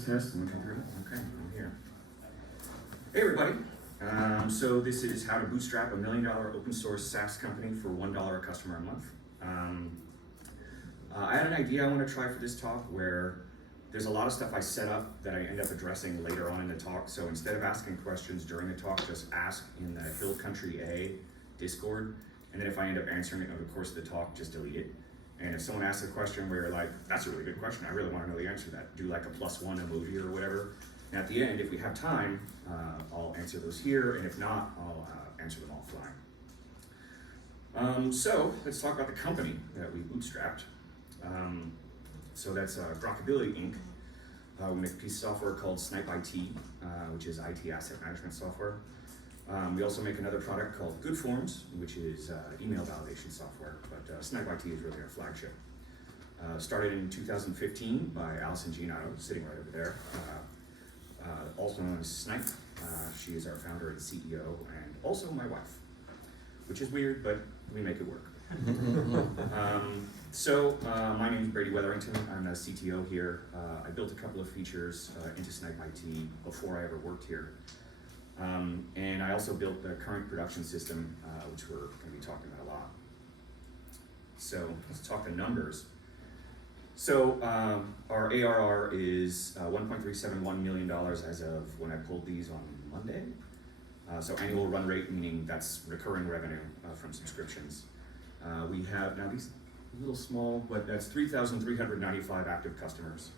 Test. 1, 2, 3. Okay, I'm here. Hey everybody. So this is how to bootstrap a $1 million open source SaaS company for $1 a customer a month. I had an idea I want to try for this talk where there's a lot of stuff I set up that I end up addressing later on in the talk. So instead of asking questions during the talk, just ask in the Hill Country A Discord. And then if I end up answering it over the course of the talk, just delete it. And if someone asks a question where you're like, that's a really good question, I really want to know the answer to that, do like a +1 emoji or whatever. And at the end, if we have time, I'll answer those here, and if not, I'll answer them offline. So let's talk about the company that we bootstrapped. So that's Grokability Inc. We make a piece of software called snipe-it, which is IT asset management software. We also make another product called Good Forms, which is email validation software, but snipe-it is really our flagship. Started in 2015 by Allison Gianotto, sitting right over there, also known as Snipe. She is our founder and CEO, and also my wife, which is weird, but we make it work. My name is Brady Wetherington. I'm a CTO here. I built a couple of features into snipe-it before I ever worked here. And I also built the current production system, which we're going to be talking about a lot. So let's talk the numbers. So our ARR is $1.371 million as of when I pulled these on Monday. So annual run rate, meaning that's recurring revenue from subscriptions. We have, now these a little small, but that's 3,395 active customers.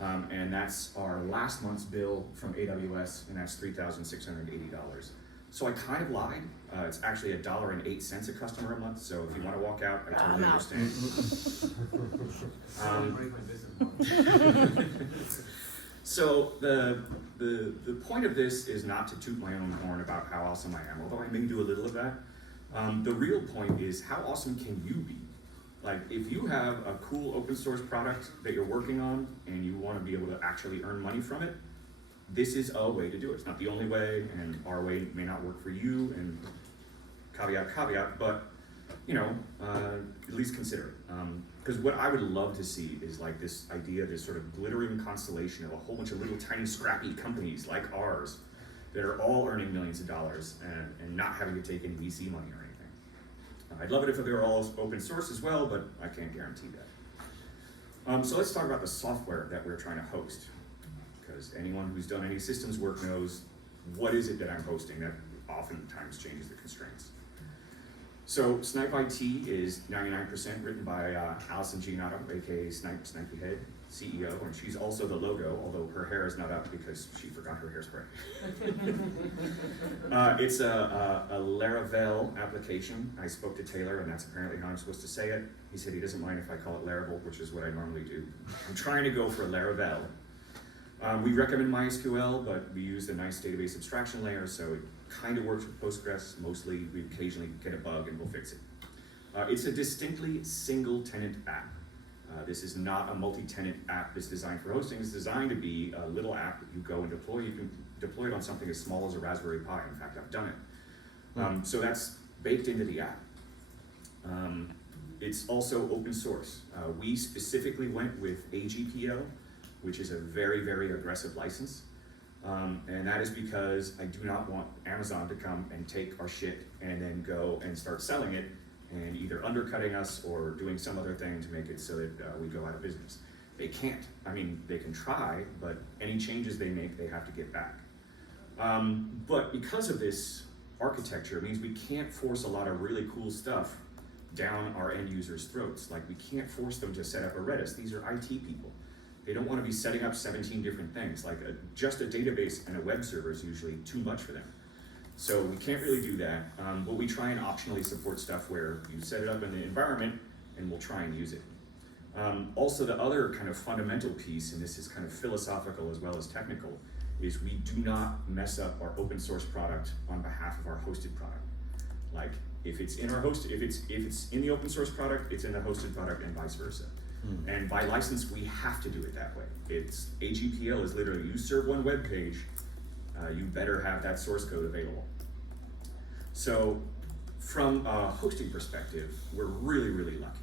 And that's our last month's bill from AWS, and that's $3,680. So I kind of lied. It's actually $1.08 a customer a month. So if you want to walk out, I totally understand. So the point of this is not to toot my own horn about how awesome I am, although I may do a little of that. The real point is, how awesome can you be? Like, if you have a cool open source product that you're working on and you want to be able to actually earn money from it, this is a way to do it. It's not the only way, and our way may not work for you, and caveat, but you know, at least consider it. Because what I would love to see is like this idea, this sort of glittering constellation of a whole bunch of little tiny scrappy companies like ours that are all earning millions of dollars and not having to take any VC money or anything. I'd love it if they were all open source as well, but I can't guarantee that. So let's talk about the software that we're trying to host, because anyone who's done any systems work knows what is it that I'm hosting that oftentimes changes the constraints. So snipe-it is 99% written by Allison Gianotto, aka Snipey Head, CEO, and she's also the logo, although her hair is not up because she forgot her hairspray. It's a Laravel application. I spoke to Taylor, and that's apparently how I'm supposed to say it. He said he doesn't mind if I call it Laravel, which is what I normally do. I'm trying to go for Laravel. We recommend MySQL, but we use the nice database abstraction layer, so it kind of works with Postgres. Mostly, we occasionally get a bug and we'll fix it. It's a distinctly single-tenant app. This is not a multi-tenant app that's designed for hosting. It's designed to be a little app that you go and deploy. You can deploy it on something as small as a Raspberry Pi. In fact, I've done it. So that's baked into the app. It's also open source. We specifically went with AGPL, which is a very, very aggressive license. And that is because I do not want Amazon to come and take our shit and then go and start selling it and either undercutting us or doing some other thing to make it so that we go out of business. They can't. I mean, they can try, but any changes they make, they have to get back. But because of this architecture, it means we can't force a lot of really cool stuff down our end users' throats. Like, we can't force them to set up a Redis. These are IT people. They don't want to be setting up 17 different things. Like just a database and a web server is usually too much for them. So we can't really do that, but we try and optionally support stuff where you set it up in the environment and we'll try and use it. Also, the other kind of fundamental piece, and this is kind of philosophical as well as technical, is we do not mess up our open source product on behalf of our hosted product. Like, if it's in our if it's in the open source product, it's in the hosted product, and vice versa. And by license, we have to do it that way. It's AGPL is literally, you serve one web page, you better have that source code available. So from a hosting perspective, we're really, really lucky.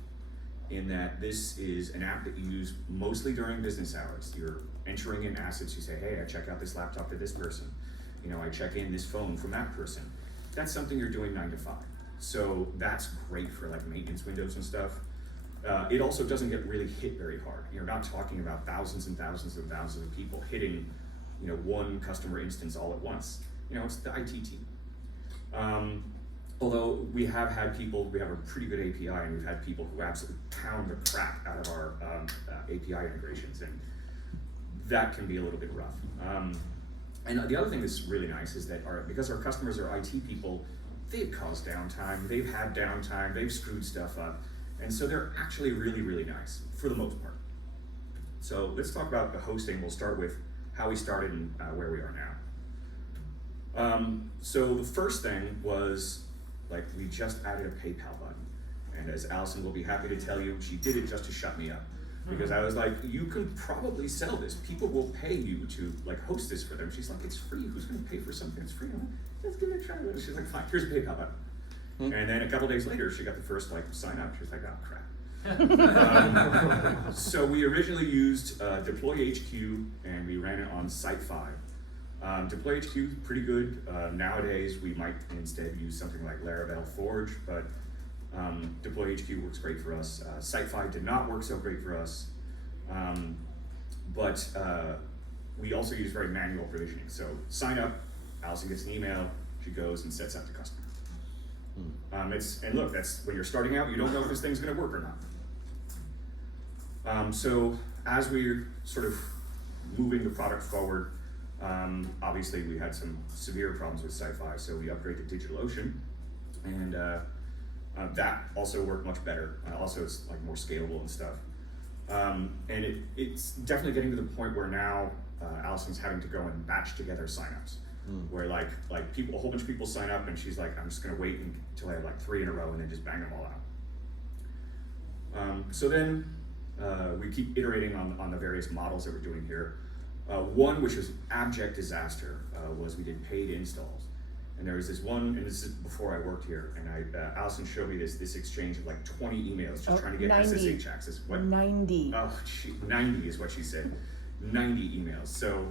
in that this is an app that you use mostly during business hours. You're entering in assets, you say, hey, I check out this laptop to this person. You know, I check in this phone from that person. That's something you're doing 9 to 5. So that's great for like maintenance windows and stuff. It also doesn't get really hit very hard. You're not talking about thousands and thousands and thousands of people hitting, you know, one customer instance all at once. You know, it's the IT team. Although we have had people, we have a pretty good API, and we've had people who absolutely pound the crap out of our API integrations, and that can be a little bit rough. And the other thing that's really nice is that because our customers are IT people, they've caused downtime, they've had downtime, they've screwed stuff up, and so they're actually really, really nice for the most part. So let's talk about the hosting. We'll start with how we started and where we are now. So the first thing was, like, we just added a PayPal button. And as Allison will be happy to tell you, she did it just to shut me up. Because I was like, you could probably sell this. People will pay you to like host this for them. She's like, it's free. Who's gonna pay for something that's free? I'm like, let's give it a try. She's like, fine, here's a PayPal button. And then a couple days later, she got the first like sign up. She's like, oh crap. So we originally used Deploy HQ, and we ran it on Site 5. Deploy HQ, pretty good. Nowadays, we might instead use something like Laravel Forge, but Deploy HQ works great for us. Site5 did not work so great for us, but we also use very manual provisioning. So sign up, Allison gets an email, she goes and sets up the customer. And look, that's when you're starting out, you don't know if this thing's going to work or not. So as we're sort of moving the product forward, obviously we had some severe problems with Site5, so we upgraded to DigitalOcean, and that also worked much better. Also, it's like more scalable and stuff. And it's definitely getting to the point where now Allison's having to go and batch together signups, where like people, a whole bunch of people sign up, and she's like, I'm just going to wait until I have like 3 in a row, and then just bang them all out. So then we keep iterating on the various models that we're doing here. One, which was abject disaster, was we did paid installs. And there was this one, and this is before I worked here, and Allison showed me this exchange of like 20 emails just trying to get 90. SSH access. What? 90. Oh, 90 is what she said. 90 emails. So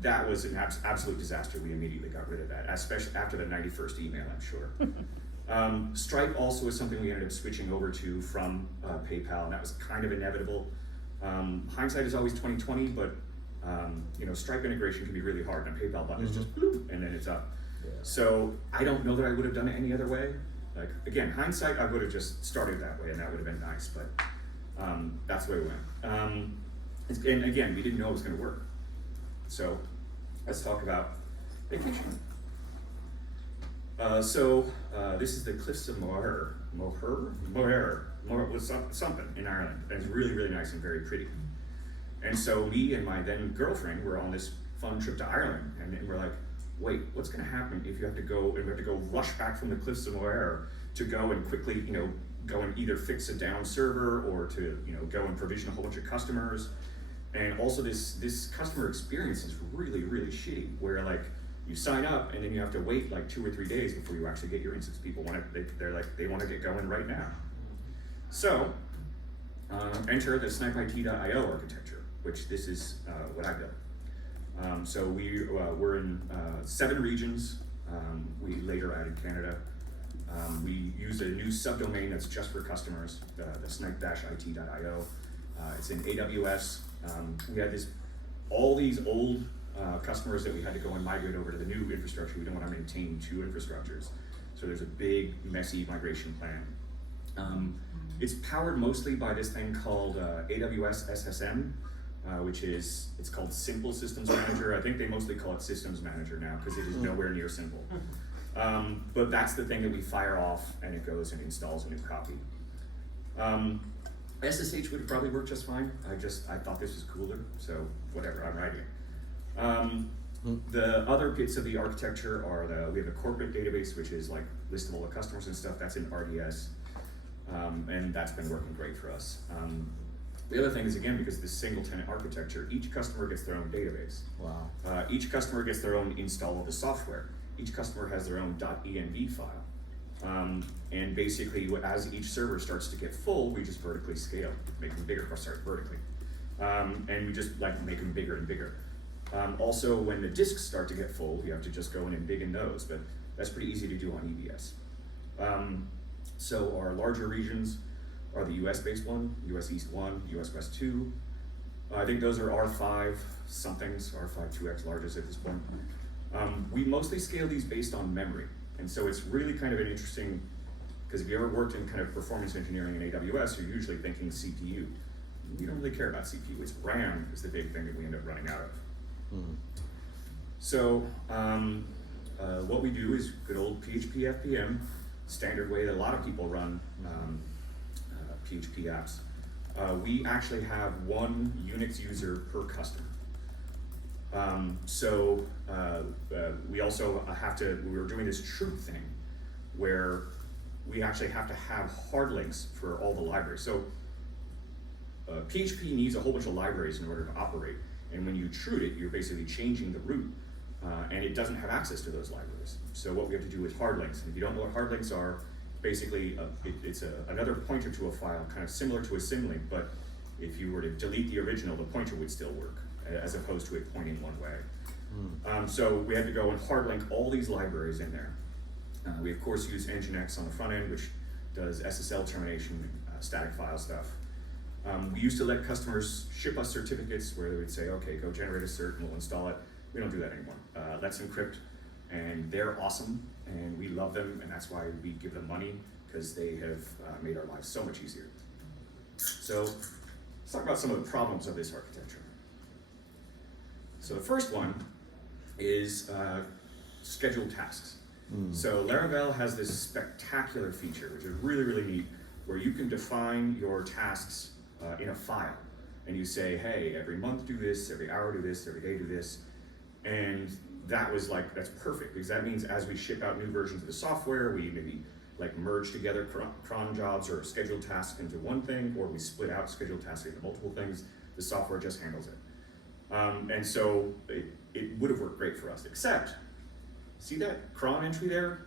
that was an absolute disaster. We immediately got rid of that, especially after the 91st email, I'm sure. Stripe also is something we ended up switching over to from PayPal, and that was kind of inevitable. Hindsight is always 20/20, but you know, Stripe integration can be really hard, and a PayPal button is just bloop, and then it's up. Yeah. So I don't know that I would have done it any other way. Like, again, hindsight, I would have just started that way, and that would have been nice, but that's the way we went. And again, we didn't know it was going to work. So let's talk about vacation. This is the Cliffs of Moher was something in Ireland. And it's really, really nice and very pretty. And so me and my then girlfriend were on this fun trip to Ireland, and we're like, wait, what's going to happen if you have to go, and we have to go rush back from the Cliffs of Moher to go and quickly, you know, go and either fix a down server or to, you know, go and provision a whole bunch of customers. And also this customer experience is really, really shitty, where like you sign up and then you have to wait like 2 or 3 days before you actually get your instance. People want to, they want to get going right now. So enter the snipe-it.io architecture, which this is what I built. So we're in 7 regions. We later added Canada. We use a new subdomain that's just for customers, the snipe-it.io. It's in AWS. We had all these old customers that we had to go and migrate over to the new infrastructure. We don't want to maintain 2 infrastructures. So there's a big, messy migration plan. It's powered mostly by this thing called AWS SSM, which is, it's called Simple Systems Manager. I think they mostly call it Systems Manager now because it is nowhere near simple. But that's the thing that we fire off, and it goes and installs a new copy. SSH would probably work just fine. I thought this was cooler, so whatever, I'm writing it. The other bits of the architecture are we have a corporate database, which is like list of all the customers and stuff. That's in RDS, and that's been working great for us. The other thing is, again, because of this single tenant architecture, each customer gets their own database. Wow. Each customer gets their own install of the software. Each customer has their own .env file. And basically, as each server starts to get full, we just vertically scale, make them bigger, or sorry, vertically. And we just like make them bigger and bigger. Also, when the disks start to get full, you have to just go in and biggen those, but that's pretty easy to do on EBS. So our larger regions are the US-based one, US East 1, US West 2. I think those are R5 somethings, R5 2X largest at this point. We mostly scale these based on memory. And so it's really kind of an interesting, because if you ever worked in kind of performance engineering in AWS, you're usually thinking CPU. We don't really care about CPU. It's RAM is the big thing that we end up running out of. So what we do is good old PHP FPM, standard way that a lot of people run PHP apps. We actually have one Unix user per customer. We also we were doing this troop thing where we actually have to have hard links for all the libraries. So PHP needs a whole bunch of libraries in order to operate. And when you troot it, you're basically changing the root, and it doesn't have access to those libraries. So what we have to do is hard links. And if you don't know what hard links are, basically it's another pointer to a file, kind of similar to a symlink, but if you were to delete the original, the pointer would still work, as opposed to it pointing one way. So we had to go and hard link all these libraries in there. We of course use Nginx on the front end, which does SSL termination, static file stuff. We used to let customers ship us certificates where they would say, okay, go generate a cert and we'll install it. We don't do that anymore. Let's encrypt, and they're awesome, and we love them, and that's why we give them money, because they have made our lives so much easier. So let's talk about some of the problems of this architecture. So the first one is scheduled tasks. So Laravel has this spectacular feature, which is really, really neat, where you can define your tasks in a file. And you say, hey, every month do this, every hour do this, every day do this. And that was like, that's perfect, because that means as we ship out new versions of the software, we maybe like merge together cron jobs or scheduled tasks into one thing, or we split out scheduled tasks into multiple things. The software just handles it. And so it would have worked great for us, except, see that cron entry there?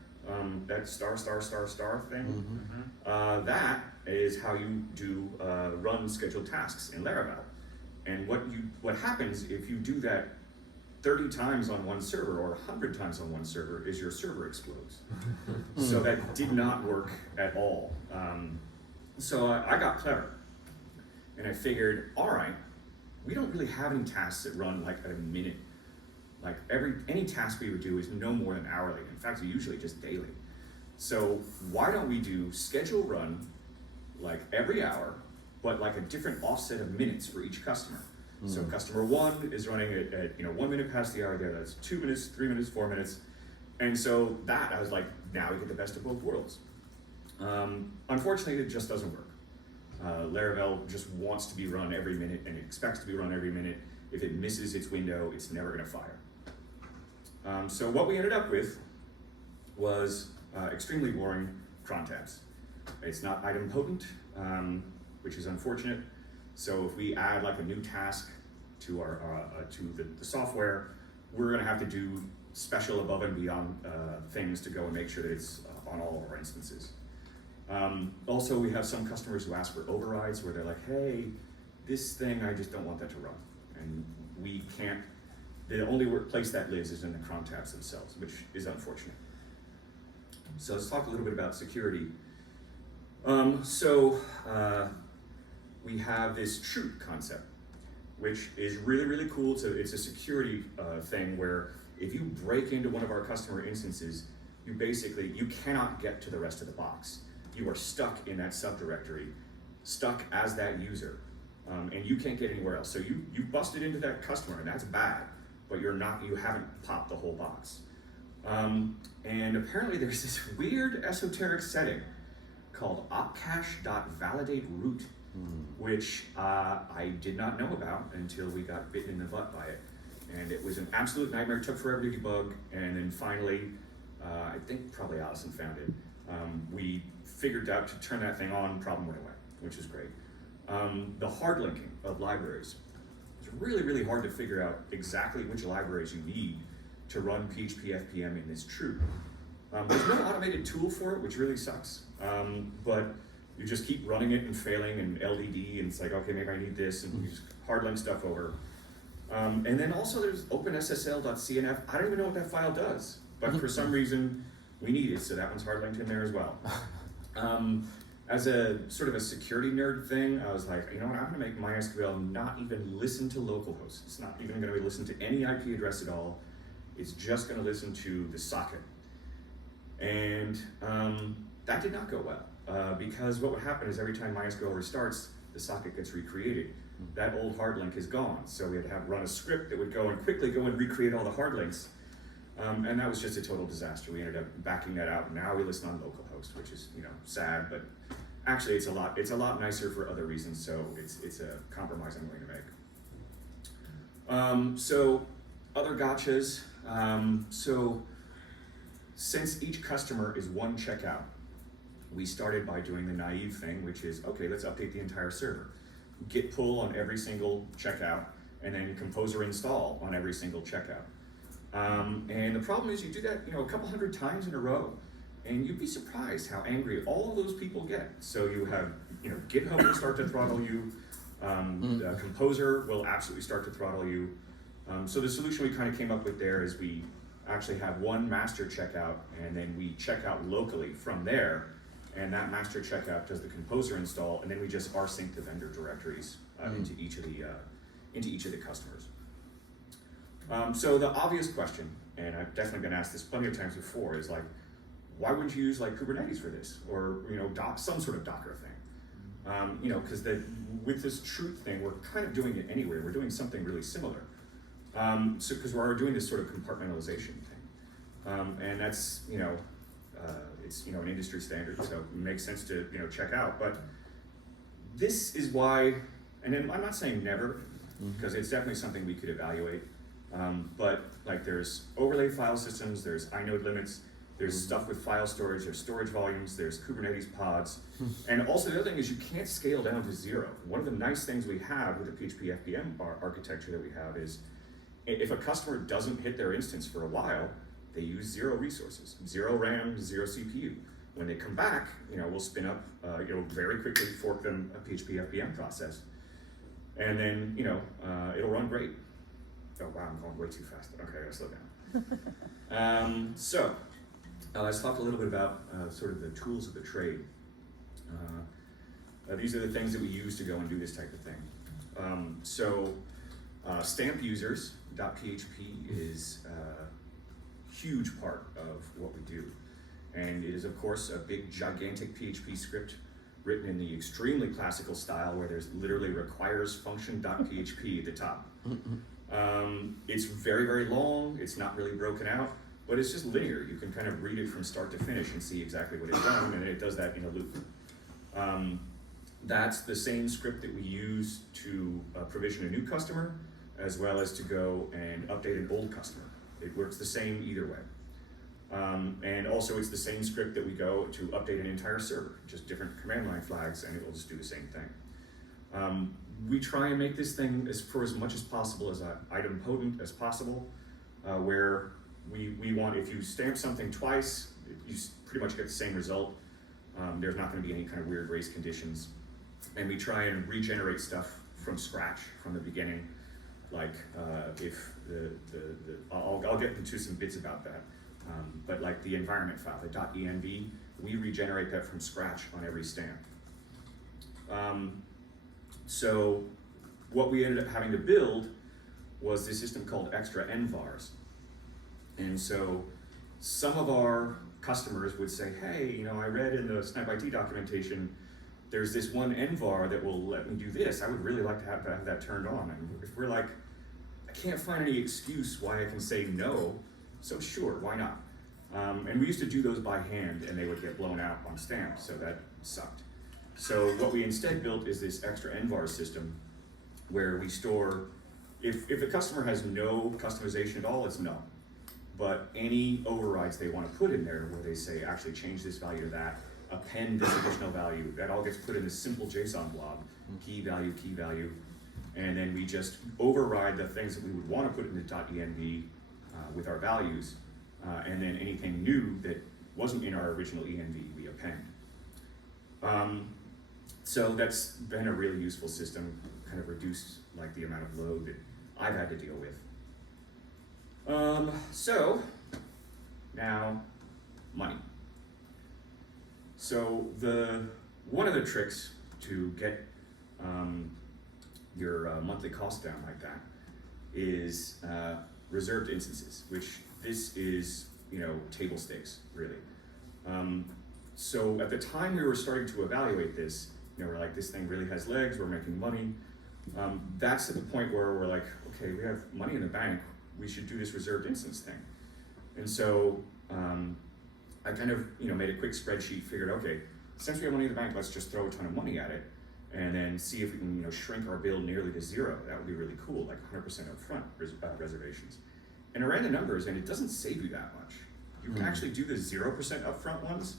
That star, star, star, star thing? That is how you do run scheduled tasks in Laravel. And what happens if you do that 30 times on one server or 100 times on one server is your server explodes. So that did not work at all. So I got clever, and I figured, all right, we don't really have any tasks that run like at a minute. Like any task we would do is no more than hourly. In fact, usually just daily. So why don't we do schedule run like every hour, but like a different offset of minutes for each customer. So customer 1 is running at 1 minute past the hour there, that's 2 minutes, 3 minutes, 4 minutes. And so that, I was like, now we get the best of both worlds. Unfortunately, it just doesn't work. Laravel just wants to be run every minute and expects to be run every minute. If it misses its window, it's never gonna fire. So what we ended up with was extremely boring cron tabs. It's not item potent, which is unfortunate. So if we add like a new task to our the software, we're gonna have to do special above and beyond things to go and make sure that it's on all of our instances. Also, we have some customers who ask for overrides where they're like, hey, this thing, I just don't want that to run. And we can't, the only place that lives is in the cron tabs themselves, which is unfortunate. So let's talk a little bit about security. We have this troop concept, which is really, really cool. It's a security thing where if you break into one of our customer instances, you cannot get to the rest of the box. You are stuck in that subdirectory, stuck as that user, and you can't get anywhere else. So you busted into that customer, and that's bad, but you haven't popped the whole box. And apparently there's this weird esoteric setting called opcache.validateRoot, which I did not know about until we got bitten in the butt by it. And it was an absolute nightmare. It took forever to debug, and then finally, I think probably Allison found it. We figured out to turn that thing on, problem went away, which is great. The hard linking of libraries. It's really, really hard to figure out exactly which libraries you need to run PHP FPM in this troop. There's no automated tool for it, which really sucks. But you just keep running it and failing and LDD, and it's like, okay, maybe I need this, and you just hard link stuff over. And then also there's openssl.cnf. I don't even know what that file does, but for some reason we need it, so that one's hard linked in there as well. As a sort of a security nerd thing, I was like, you know what, I'm gonna make MySQL not even listen to localhost. It's not even gonna listen to any IP address at all. It's just gonna listen to the socket. And that did not go well, because what would happen is every time MySQL restarts, the socket gets recreated. That old hard link is gone, so we had to run a script that would go and quickly go and recreate all the hard links. And that was just a total disaster. We ended up backing that out, and now we listen on localhost, which is, you know, sad, but actually it's a lot nicer for other reasons, so it's a compromise I'm willing to make. So other gotchas. So since each customer is one checkout, we started by doing the naive thing, which is, okay, let's update the entire server. Git pull on every single checkout, and then composer install on every single checkout. And the problem is you do that, you know, a couple hundred times in a row, and you'd be surprised how angry all of those people get. So you have, you know, GitHub will start to throttle you. The composer will absolutely start to throttle you. So the solution we kind of came up with there is we actually have one master checkout, and then we check out locally from there, and that master checkout does the composer install, and then we just rsync the vendor directories into each of the customers. So the obvious question, and I've definitely been asked this plenty of times before, is like, why wouldn't you use like Kubernetes for this, or, you know, some sort of Docker thing? You know, because with this truth thing, we're kind of doing it anyway. We're doing something really similar. So because we're doing this sort of compartmentalization thing, and that's, you know, it's, you know, an industry standard, so it makes sense to, you know, check out. But this is why, and then I'm not saying never, because it's definitely something we could evaluate. But like, there's overlay file systems, there's inode limits, there's stuff with file storage, there's storage volumes, there's Kubernetes pods, and also the other thing is you can't scale down to zero. One of the nice things we have with the PHP FPM architecture that we have is, if a customer doesn't hit their instance for a while, they use 0 resources, 0 RAM, 0 CPU. When they come back, you know, we'll spin up, you know, very quickly fork them a PHP FPM process, and then, you know, it'll run great. Oh wow, I'm going way too fast. Okay, I gotta slow down. So let's talk a little bit about sort of the tools of the trade. These are the things that we use to go and do this type of thing. Stamp users.php is a huge part of what we do. And it is, of course, a big, gigantic PHP script written in the extremely classical style where there's literally requires function.php at the top. It's very, very long. It's not really broken out, but it's just linear. You can kind of read it from start to finish and see exactly what it's done, and it does that in a loop. That's the same script that we use to provision a new customer, as well as to go and update an old customer. It works the same either way. And also it's the same script that we go to update an entire server, just different command line flags, and it will just do the same thing. We try and make this thing for as much as possible as idempotent as possible, where we want, if you stamp something twice, you pretty much get the same result. There's not going to be any kind of weird race conditions. And we try and regenerate stuff from scratch, from the beginning. Like if I'll get into some bits about that. But like the environment file, the .env, we regenerate that from scratch on every stamp. So what we ended up having to build was this system called extra envars. And so some of our customers would say, hey, you know, I read in the snipe-it documentation, there's this one envar that will let me do this. I would really like to have that turned on. And if we're like, I can't find any excuse why I can say no, so sure, why not? And we used to do those by hand, and they would get blown out on stamps, so that sucked. So what we instead built is this extra envar system where we store, if the customer has no customization at all, it's null. But any overrides they want to put in there where they say, actually change this value to that, append this additional value, that all gets put in this simple JSON blob, key value, and then we just override the things that we would want to put in the .env with our values, and then anything new that wasn't in our original env we append. So that's been a really useful system, kind of reduced like the amount of load that I've had to deal with. So now money. So one of the tricks to get your monthly cost down like that is reserved instances, which this is, table stakes, really. So at the time we were starting to evaluate this, we're like, this thing really has legs, we're making money. That's at the point where we're like, okay, we have money in the bank, we should do this reserved instance thing. And so I kind of, made a quick spreadsheet, figured, okay, since we have money in the bank, let's just throw a ton of money at it and then see if we can, shrink our build nearly to zero. That would be really cool, like 100% upfront reservations. And I ran the numbers, and it doesn't save you that much. You can actually do the 0% upfront ones,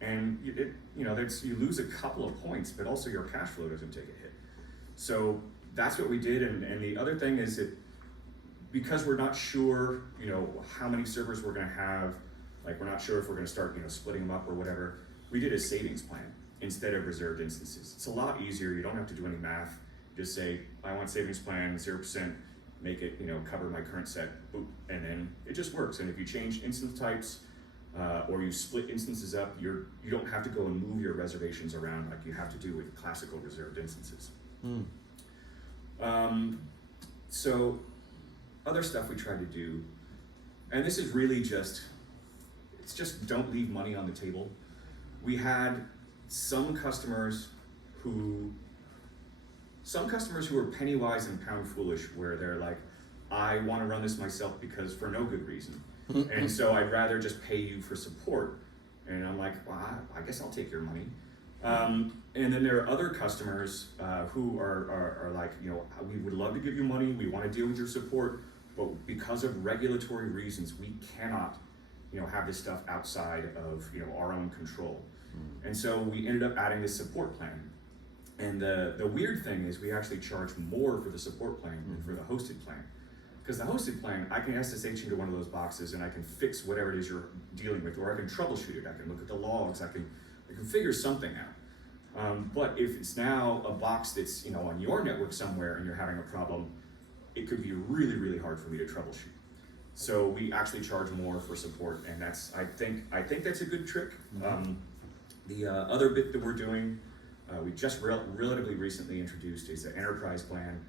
and you lose a couple of points, but also your cash flow doesn't take a hit. So that's what we did, and the other thing is that because we're not sure, how many servers we're gonna have, like we're not sure if we're gonna start, splitting them up or whatever, we did a savings plan instead of reserved instances. It's a lot easier, you don't have to do any math, just say, I want savings plan, 0%, make it, cover my current set, boop, and then it just works. And if you change instance types, or you split instances up, you don't have to go and move your reservations around like you have to do with classical reserved instances. So other stuff we tried to do, and this is really it's just don't leave money on the table. We had some customers who are penny wise and pound foolish, where they're like, I want to run this myself because for no good reason. And so I'd rather just pay you for support. And I'm like, well, I guess I'll take your money. And then there are other customers who are like, we would love to give you money, we want to deal with your support, but because of regulatory reasons, we cannot, have this stuff outside of, our own control. And so we ended up adding this support plan. And the weird thing is we actually charge more for the support plan than for the hosted plan. Because the hosted plan, I can SSH into one of those boxes and I can fix whatever it is you're dealing with, or I can troubleshoot it, I can look at the logs, I can figure something out. But if it's now a box that's on your network somewhere and you're having a problem, it could be really, really hard for me to troubleshoot. So we actually charge more for support, and I think that's a good trick. The other bit that we're doing, we just relatively recently introduced is an enterprise plan,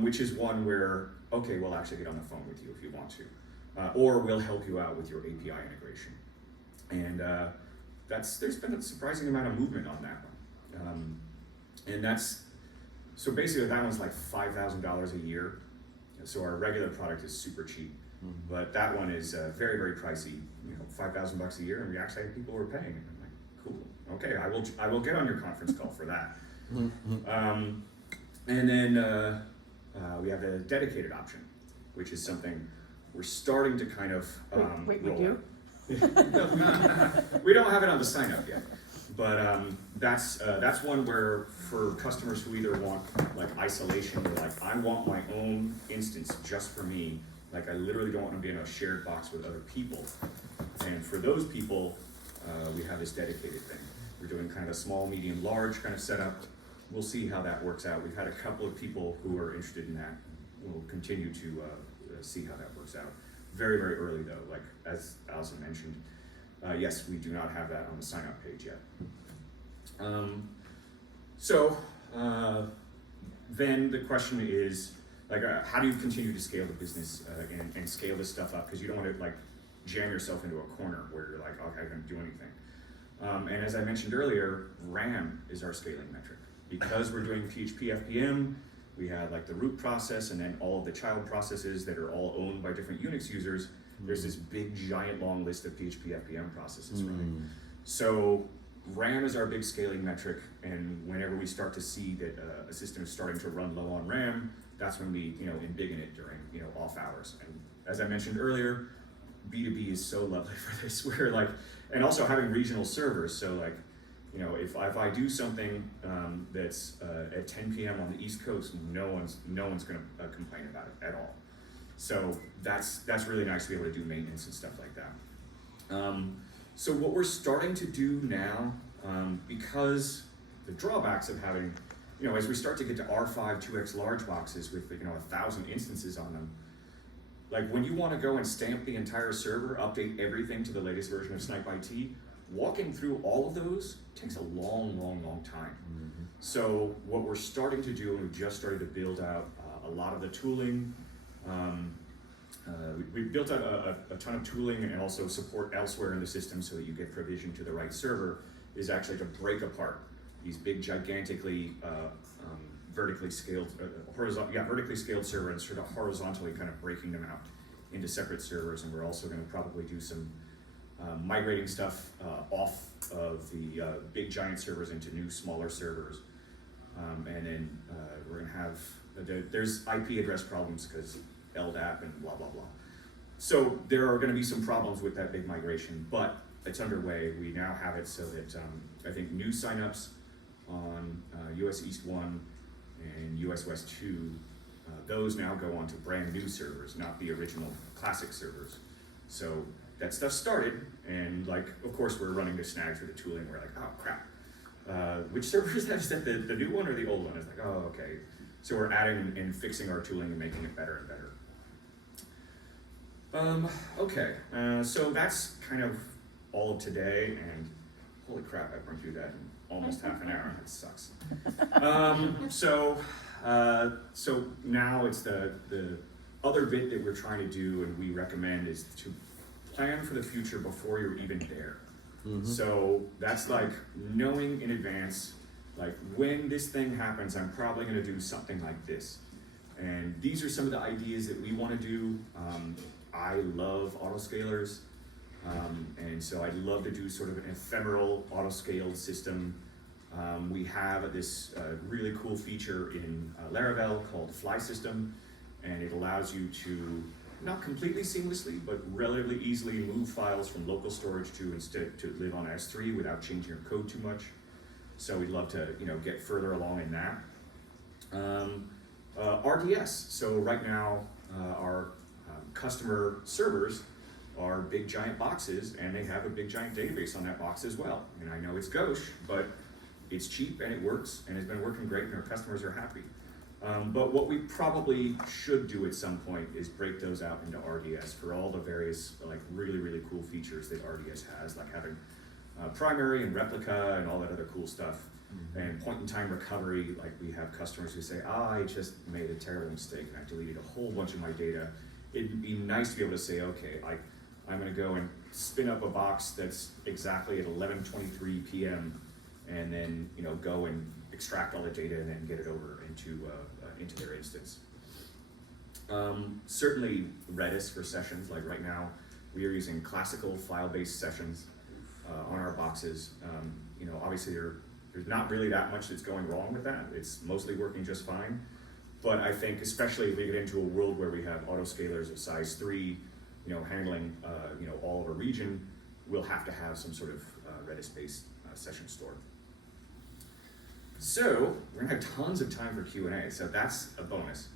which is one where, okay, we'll actually get on the phone with you if you want to, or we'll help you out with your API integration. And there's been a surprising amount of movement on that one. And so basically that one's like $5,000 a year. So our regular product is super cheap, but that one is very, very pricey, $5,000 a year, and we actually have people who are paying it. I'm like, cool, okay, I will get on your conference call for that. And then we have a dedicated option, which is something we're starting to kind of wait, we do? We don't have it on the sign up yet, but that's one where for customers who either want like isolation, or like I want my own instance just for me, like I literally don't want to be in a shared box with other people. And for those people, we have this dedicated thing. We're doing kind of a small, medium, large kind of setup. We'll see how that works out. We've had a couple of people who are interested in that. We'll continue to see how that works out. Very, very early though, like as Allison mentioned. Yes, we do not have that on the sign up page yet. Then the question is, like, how do you continue to scale the business and scale this stuff up? Because you don't want to like jam yourself into a corner where you're like, okay, I can't do anything. And as I mentioned earlier, RAM is our scaling metric. Because we're doing PHP FPM, we have like the root process and then all of the child processes that are all owned by different Unix users. There's this big, giant, long list of PHP FPM processes, right? So RAM is our big scaling metric, and whenever we start to see that a system is starting to run low on RAM, that's when we, embiggen it during, off hours. And as I mentioned earlier, B2B is so lovely for this. We're like, and also having regional servers. So like, if I do something that's at 10 p.m. on the East Coast, no one's going to complain about it at all. So that's really nice to be able to do maintenance and stuff like that. So what we're starting to do now, because the drawbacks of having, as we start to get to R5 2x large boxes with 1,000 instances on them, like when you want to go and stamp the entire server, update everything to the latest version of snipe-it, walking through all of those takes a long, long, long time. Mm-hmm. So what we're starting to do, and we've just started to build out a lot of the tooling. We've built out a ton of tooling and also support elsewhere in the system so that you get provision to the right server, is actually to break apart these big, gigantically vertically scaled server and sort of horizontally kind of breaking them out into separate servers. And we're also going to probably do some migrating stuff off of the big giant servers into new smaller servers. And then we're going to have, there's IP address problems because LDAP and blah, blah, blah. So there are going to be some problems with that big migration, but it's underway. We now have it so that I think new signups on US East 1 and US West 2, those now go on to brand new servers, not the original classic servers. So that stuff started, and of course we're running to snags with the tooling. We're like, oh crap, which server is that? Is that the new one or the old one? It's like, oh, okay. So we're adding and fixing our tooling and making it better and better. Okay, so that's kind of all of today, and holy crap, I went through that in almost half an hour. That sucks. So now it's the other bit that we're trying to do, and we recommend, is to plan for the future before you're even there. Mm-hmm. So that's like knowing in advance, like when this thing happens, I'm probably going to do something like this. And these are some of the ideas that we want to do. I love autoscalers. And so I'd love to do sort of an ephemeral auto-scaled system. We have this really cool feature in Laravel called Fly System, and it allows you to not completely seamlessly, but relatively easily move files from local storage to live on S3 without changing your code too much. So we'd love to get further along in that. RDS. So right now our customer servers are big giant boxes, and they have a big giant database on that box as well. And I know it's gauche, but it's cheap and it works, and it's been working great, and our customers are happy. But what we probably should do at some point is break those out into RDS for all the various really, really cool features that RDS has, like having primary and replica and all that other cool stuff. Mm-hmm. And point-in-time recovery, like we have customers who say, I just made a terrible mistake and I deleted a whole bunch of my data. It'd be nice to be able to say, okay, I'm going to go and spin up a box that's exactly at 11:23 p.m. and then go and extract all the data and then get it over into their instance. Certainly Redis for sessions. Like right now, we are using classical file-based sessions on our boxes. Obviously there's not really that much that's going wrong with that. It's mostly working just fine. But I think especially if we get into a world where we have autoscalers of size 3, handling all of a region, we'll have to have some sort of Redis-based session store. So we're gonna have tons of time for Q&A, so that's a bonus.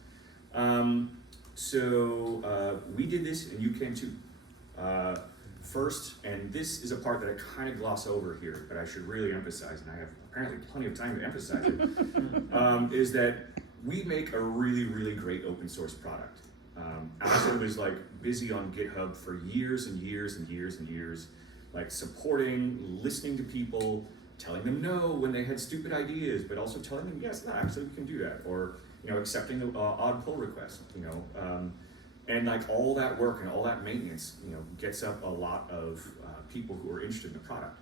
We did this, and you came to first, and this is a part that I kind of gloss over here, but I should really emphasize, and I have apparently plenty of time to emphasize it, is that we make a really, really great open source product. Alison was busy on GitHub for years and years and years and years, supporting, listening to people, telling them no when they had stupid ideas, but also telling them, yes, no, actually we can do that, or accepting the odd pull request, and all that work and all that maintenance, gets up a lot of people who are interested in the product,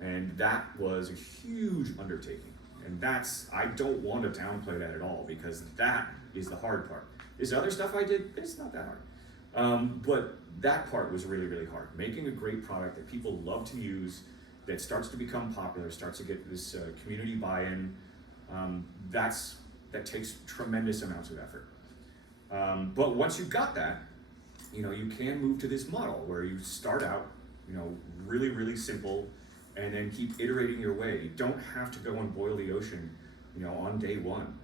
and that was a huge undertaking. And I don't want to downplay that at all, because that is the hard part. This other stuff I did, it's not that hard. But that part was really, really hard. Making a great product that people love to use, that starts to become popular, starts to get this community buy-in, that takes tremendous amounts of effort. But once you've got that, you can move to this model where you start out, really, really simple, and then keep iterating your way. You don't have to go and boil the ocean, on day one.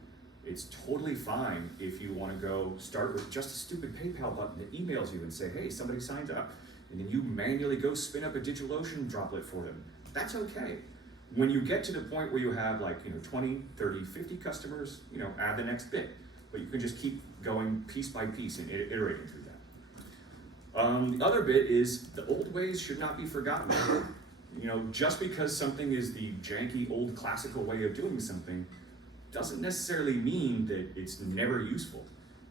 It's totally fine if you want to go start with just a stupid PayPal button that emails you and say, hey, somebody signed up. and then you manually go spin up a DigitalOcean droplet for them. That's okay. When you get to the point where you have 20, 30, 50 customers, add the next bit. But you can just keep going piece by piece and iterating through that. The other bit is the old ways should not be forgotten. Just because something is the janky, old, classical way of doing something doesn't necessarily mean that it's never useful.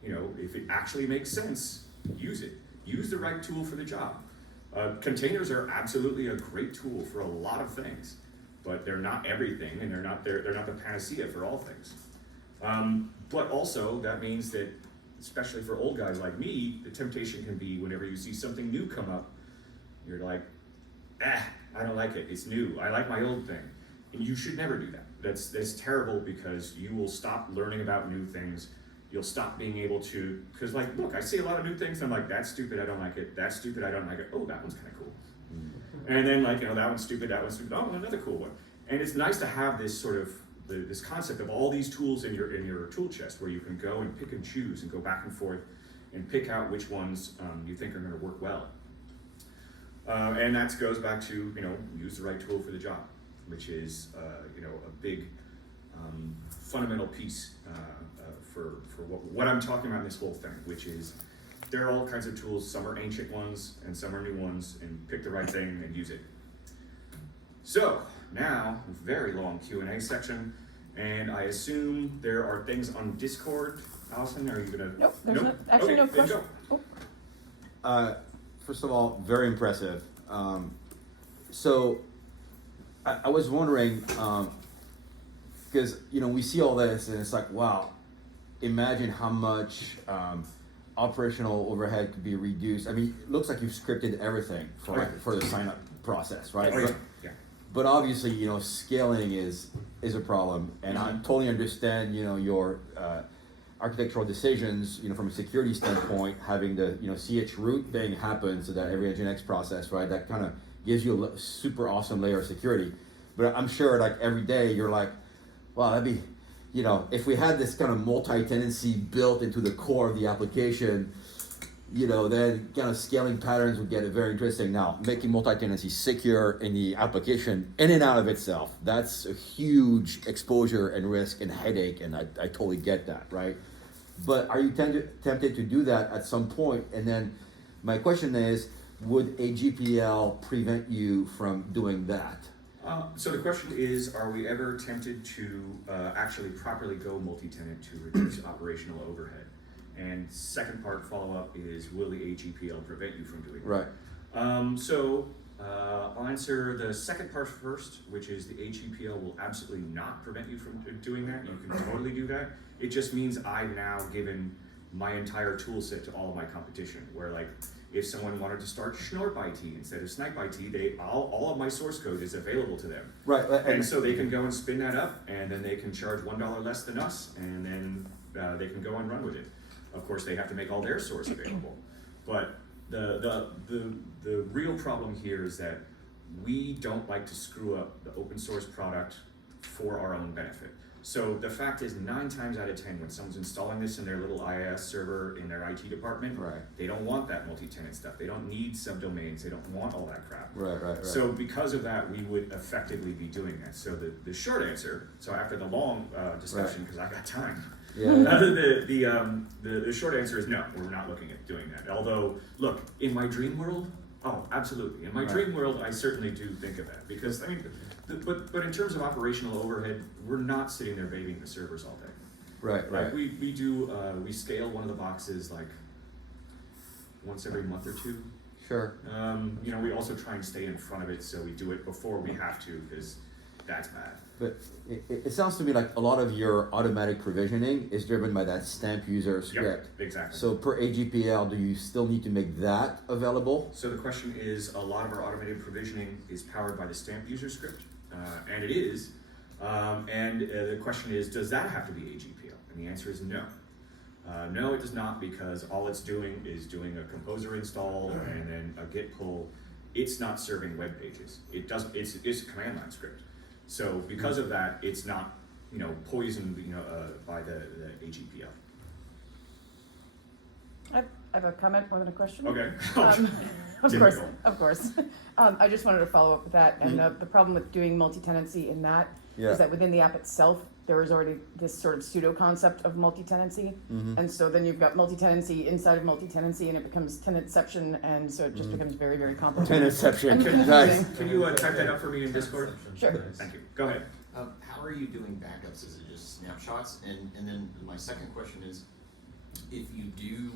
If it actually makes sense, use it. Use the right tool for the job. Containers are absolutely a great tool for a lot of things, but they're not everything, and they're not the panacea for all things. But also, that means that, especially for old guys like me, the temptation can be whenever you see something new come up, you're like, I don't like it, it's new, I like my old thing. And you should never do that. That's terrible, because you will stop learning about new things. You'll stop being able to, because look, I see a lot of new things, and I'm like, that's stupid, I don't like it, that's stupid, I don't like it, oh, that one's kind of cool. And then that one's stupid, oh, another cool one. And it's nice to have this sort of, this concept of all these tools in your tool chest, where you can go and pick and choose and go back and forth and pick out which ones you think are going to work well. And that goes back to, use the right tool for the job, which is, a big fundamental piece for what I'm talking about in this whole thing, which is there are all kinds of tools. Some are ancient ones and some are new ones, and pick the right thing and use it. So now, very long Q&A section, and I assume there are things on Discord. Allison, are you gonna? Nope, there's actually no question. First of all, very impressive. So I was wondering, because we see all this and it's like, wow, imagine how much operational overhead could be reduced. I mean, it looks like you've scripted everything for the sign up process, right? Yeah. But obviously, scaling is a problem, and I totally understand, your architectural decisions, from a security standpoint, having the ch root thing happen so that every Nginx process, right, that kind of gives you a super awesome layer of security. But I'm sure every day you're like, wow, that'd be, if we had this kind of multi-tenancy built into the core of the application, then kind of scaling patterns would get very interesting. Now, making multi-tenancy secure in the application in and out of itself, that's a huge exposure and risk and headache, and I totally get that, right? But are you tempted to do that at some point? And then my question is, would a GPL prevent you from doing that? So the question is, are we ever tempted to actually properly go multi-tenant to reduce operational overhead? And second part follow-up is, will the AGPL prevent you from doing that? Right. So I'll answer the second part first, which is the AGPL will absolutely not prevent you from doing that. You can totally do that. It just means I've now given my entire tool set to all of my competition, where if someone wanted to start snipe-it instead of snipe-it, all of my source code is available to them. Right. And so they can go and spin that up, and then they can charge $1 less than us, and then they can go and run with it. Of course, they have to make all their source available. But the real problem here is that we don't like to screw up the open source product for our own benefit. So the fact is, 9 times out of 10, when someone's installing this in their little IIS server in their IT department, right, they don't want that multi-tenant stuff. They don't need subdomains. They don't want all that crap. Right. So because of that, we would effectively be doing that. So the short answer, so after the long discussion, because I got time, the short answer is no, we're not looking at doing that. Although, look, in my dream world, oh, absolutely. In my dream world, I certainly do think of that, because but in terms of operational overhead, we're not sitting there babying the servers all day. Right. We scale one of the boxes once every month or two. Sure. We also try and stay in front of it, so we do it before we have to, because that's bad. But it sounds to me like a lot of your automatic provisioning is driven by that stamp user script. Yep, exactly. So per AGPL, do you still need to make that available? So the question is, a lot of our automated provisioning is powered by the stamp user script, and it is. And the question is, does that have to be AGPL? And the answer is no. No, it does not, because all it's doing is doing a composer install and then a git pull. It's not serving web pages. It's a command line script. So because of that, it's not, poisoned, by the AGPL. I have a comment more than a question. Okay. Typical. Of course. I just wanted to follow up with that, and the problem with doing multi-tenancy in that is that within the app itself, there is already this sort of pseudo concept of multi-tenancy, and so then you've got multi-tenancy inside of multi-tenancy, and it becomes tenantception, and so it just becomes very, very complicated. Tenantception. And Nice. Can you type that up for me in Discord? Sure. Thank you. Go ahead. How are you doing backups? Is it just snapshots? And then my second question is, if you do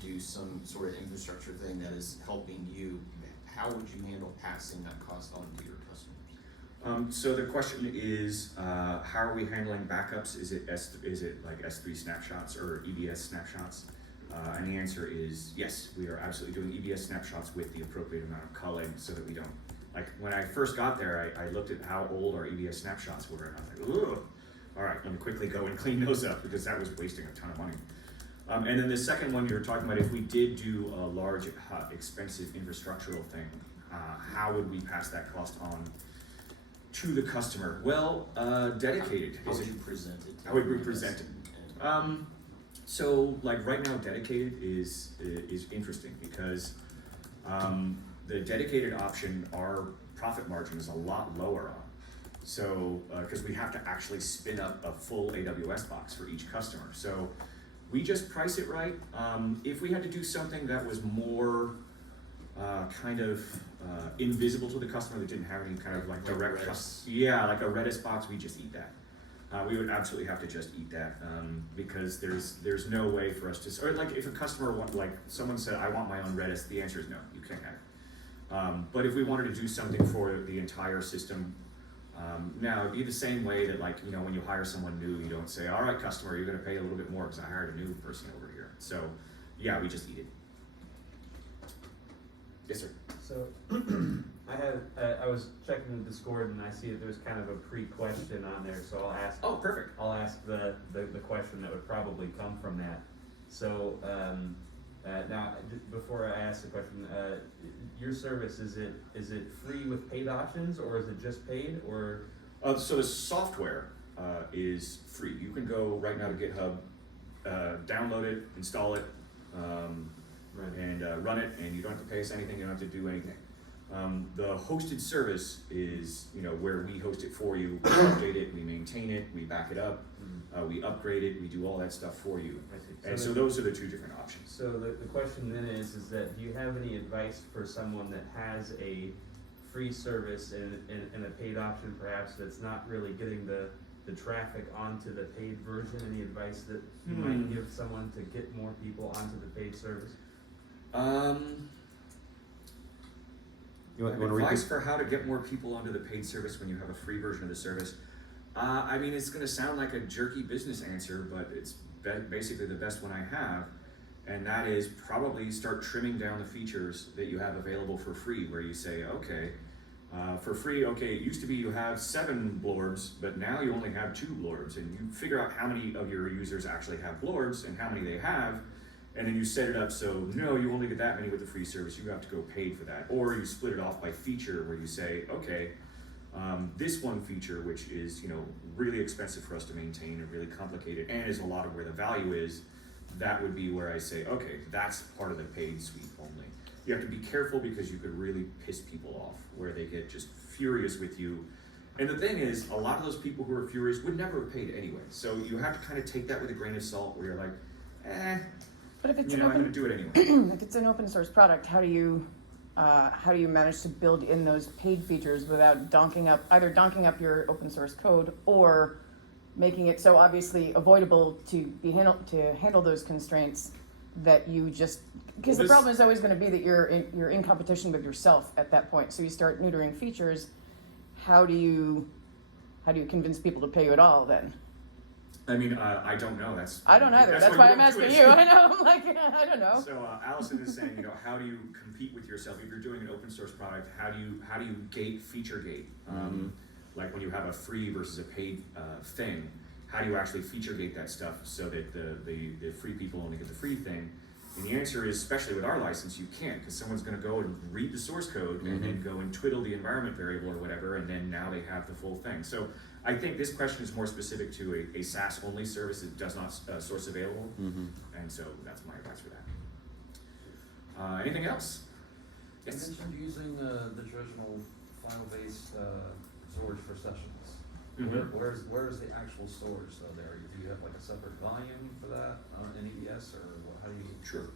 do some sort of infrastructure thing that is helping you, how would you handle passing that cost on to your customers? So the question is, how are we handling backups? Is it like S3 snapshots or EBS snapshots? And the answer is yes, we are absolutely doing EBS snapshots with the appropriate amount of culling so that we don't, like when I first got there, I looked at how old our EBS snapshots were and I was like, ugh, all right, let me quickly go and clean those up because that was wasting a ton of money. And then the second one you were talking about, if we did do a large, expensive infrastructural thing, how would we pass that cost on to the customer? Well, dedicated. How would you present it? How would we present it? So like right now, dedicated is interesting because the dedicated option, our profit margin is a lot lower on. So because we have to actually spin up a full AWS box for each customer. So we just price it right. If we had to do something that was more kind of invisible to the customer, that didn't have any kind of like direct trust, yeah, like a Redis box, we just eat that. We would absolutely have to just eat that because there's no way for us to, or like if a customer like someone said, I want my own Redis, the answer is no, you can't have it. But if we wanted to do something for the entire system, now it'd be the same way that like, you know, when you hire someone new, you don't say, all right, customer, you're gonna pay a little bit more because I hired a new person over here. So yeah, we just eat it. Yes, sir. So I was checking the Discord and I see that there's kind of a pre-question on there, so I'll ask. Oh, perfect. I'll ask the question that would probably come from that. So now, before I ask the question, your service, is it free with paid options or is it just paid or? So the software is free. You can go right now to GitHub, download it, install it, and run it, and you don't have to pay us anything. You don't have to do anything. The hosted service is, you know, where we host it for you. We update it, we maintain it, we back it up, we upgrade it, we do all that stuff for you. And so those are the two different options. So the question then is that do you have any advice for someone that has a free service and a paid option perhaps that's not really getting the traffic onto the paid version? Any advice that you might give someone to get more people onto the paid service? Advice for how to get more people onto the paid service when you have a free version of the service. I mean, it's going to sound like a jerky business answer, but it's basically the best one I have, and that is probably start trimming down the features that you have available for free, where you say, okay, for free, okay, it used to be you have 7 blurbs, but now you only have 2 blurbs, and you figure out how many of your users actually have blurbs and how many they have, and then you set it up so, no, you only get that many with the free service, you have to go paid for that. Or you split it off by feature where you say, okay, this one feature, which is, you know, really expensive for us to maintain and really complicated and is a lot of where the value is, that would be where I say, okay, that's part of the paid suite only. You have to be careful because you could really piss people off where they get just furious with you. And the thing is, a lot of those people who are furious would never have paid anyway. So you have to kind of take that with a grain of salt where you're like, But if it's I'm going to do it anyway. if it's an open source product, how do you manage to build in those paid features without either donking up your open source code or making it so obviously avoidable to handle those constraints that you just, because the problem is always going to be that you're in competition with yourself at that point. So you start neutering features. How do you convince people to pay you at all then? I mean, I don't know. I don't either. That's why I'm asking you. I know. I'm like, I don't know. So Allison is saying, you know, how do you compete with yourself if you're doing an open source product? How do you feature gate? Like when you have a free versus a paid thing, how do you actually feature gate that stuff so that the free people only get the free thing? And the answer is, especially with our license, you can't, because someone's going to go and read the source code and then go and twiddle the environment variable or whatever, and then now they have the full thing. So I think this question is more specific to a SaaS-only service that does not source available, and so that's my advice for that. Anything else? You mentioned using the traditional file-based storage for sessions. Mhm. Where's the actual storage though there? Do you have like a separate volume for that in EBS, or how do you? Sure.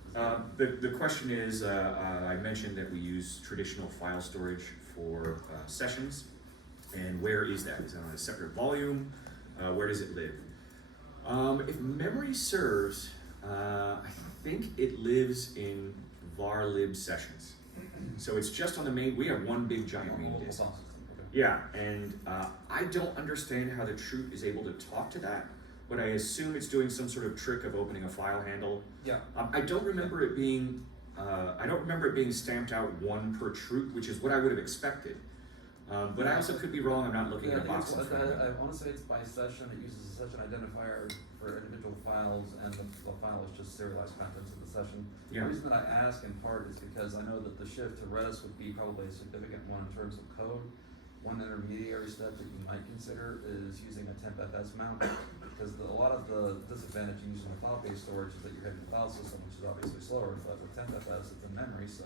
The question is, I mentioned that we use traditional file storage for sessions, and where is that? Is it on a separate volume? Where does it live? If memory serves, I think it lives in varlib sessions. So it's just on the main, we have one big giant main disk. Okay. Yeah, and I don't understand how the Troop is able to talk to that, but I assume it's doing some sort of trick of opening a file handle. Yeah. I don't remember it being stamped out one per Troop, which is what I would have expected. But I also could be wrong. I'm not looking at a box in front of me. I want to say it's by session. It uses a session identifier for individual files, and the file is just serialized contents of the session. Yeah. The reason that I ask in part is because I know that the shift to Redis would be probably a significant one in terms of code. One intermediary step that you might consider is using a tempfs mount, because a lot of the disadvantage of using a file-based storage is that you're hitting the file system, which is obviously slower, but with tempfs it's in memory, so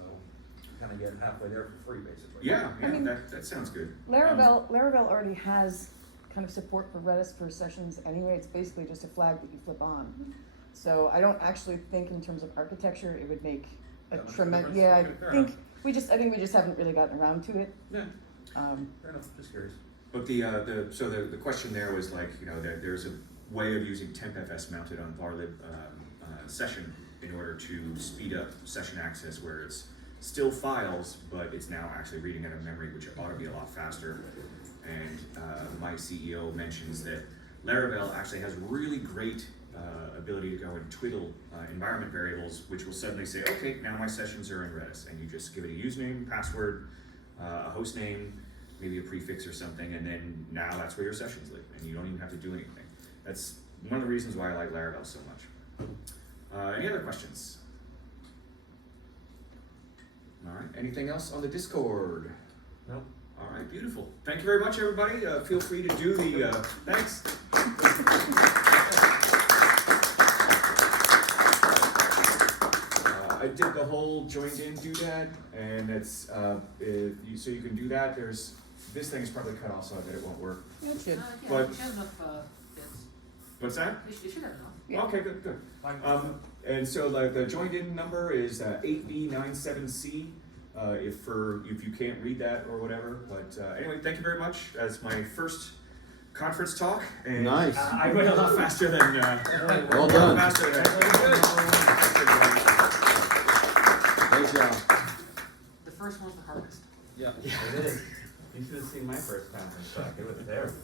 you kind of get halfway there for free, basically. Yeah, I mean, that sounds good. Laravel already has kind of support for Redis for sessions anyway. It's basically just a flag that you flip on. So I don't actually think in terms of architecture it would make a That much tremendous. difference? Yeah, Okay, fair I think we just haven't really gotten around to it. Yeah, fair enough, just curious. But the question there was like, you know, there's a way of using tempfs mounted on varlib session in order to speed up session access where it's still files, but it's now actually reading out of memory, which ought to be a lot faster. And my CEO mentions that Laravel actually has really great ability to go and twiddle environment variables, which will suddenly say, okay, now my sessions are in Redis, and you just give it a username, password, a host name, maybe a prefix or something, and then now that's where your sessions live, and you don't even have to do anything. That's one of the reasons why I like Laravel so much. Any other questions? All right, anything else on the Discord? Nope. All right, beautiful. Thank you very much, everybody. Feel free to do the, thanks. I did the whole joined in doodad, and it's, so you can do that. There's, this thing is probably cut off so that it won't work. It should. Yeah, But- you should have enough bits. What's that? You should have enough. Yeah. Okay, good. And so like the joined in number is 8B97C. If you can't read that or whatever, but anyway, thank you very much. That's my first conference talk, and Nice. I went a lot faster than Well done. faster than Great job. The first one's the hardest. Yeah. It is. You should have seen my first conference talk. It was terrible.